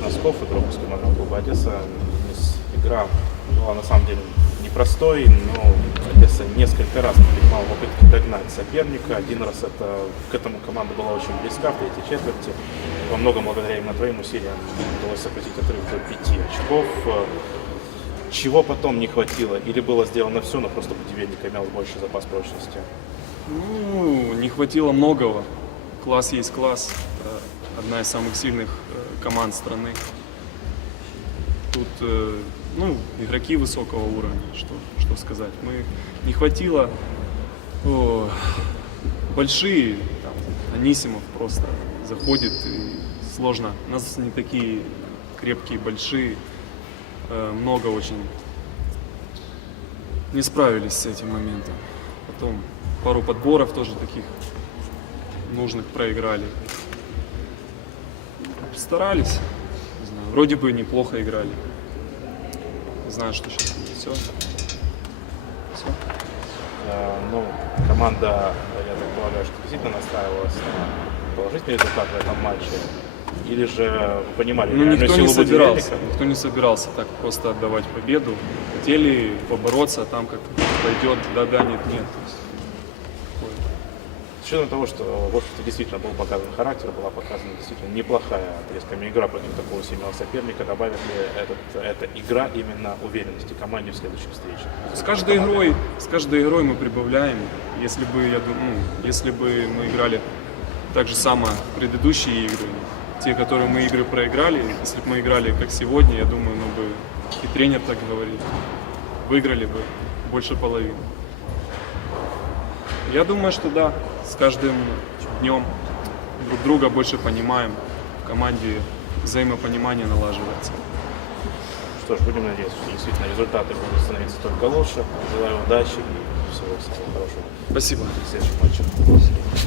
носков и пропуск командного клуба Одесса. Игра была на самом деле непростой, но Одесса несколько раз предпринимала попытки догнать соперника. Один раз это к этому команда была очень близка в третьей четверти. Во многом благодаря именно твоим усилиям удалось сократить отрыв до пяти очков. Чего потом не хватило? Или было сделано все, но просто будивельник имел больше запас прочности? Ну, не хватило многого. Класс есть класс. Одна из самых сильных э, команд страны. Тут, э, ну, игроки высокого уровня, что, что сказать. Мы не хватило о, большие, там, Анисимов просто заходит и сложно. У нас не такие крепкие, большие, Э, много очень не справились с этим моментом. Потом пару подборов тоже таких нужных проиграли. Старались. Не знаю, вроде бы неплохо играли. Не знаю, что сейчас будет. Все. Все. Э, Ну, команда, я так полагаю, что действительно настраивалась на положительный результат в этом матче. Или же вы понимали Ну, никто не собирался. будивельника? Никто не собирался так просто отдавать победу. Хотели побороться, а там как пойдет, да-да, нет, нет. То есть. С учетом того, что в общем-то действительно был показан характер, была показана действительно неплохая отрезками игра против такого сильного соперника, добавит ли этот, эта игра именно уверенности команде в следующих встречах? С каждой игрой, с каждой игрой мы прибавляем. Если бы я думаю, ну, если бы мы играли так же само предыдущие игры, те, которые мы игры проиграли, если бы мы играли как сегодня, я думаю, мы бы и тренер так говорит, выиграли бы больше половины. Я думаю, что да, с каждым днем друг друга больше понимаем, в команде взаимопонимание налаживается. Что ж, будем надеяться, что действительно результаты будут становиться только лучше. Желаю удачи и всего самого хорошего Спасибо. в следующих матчах.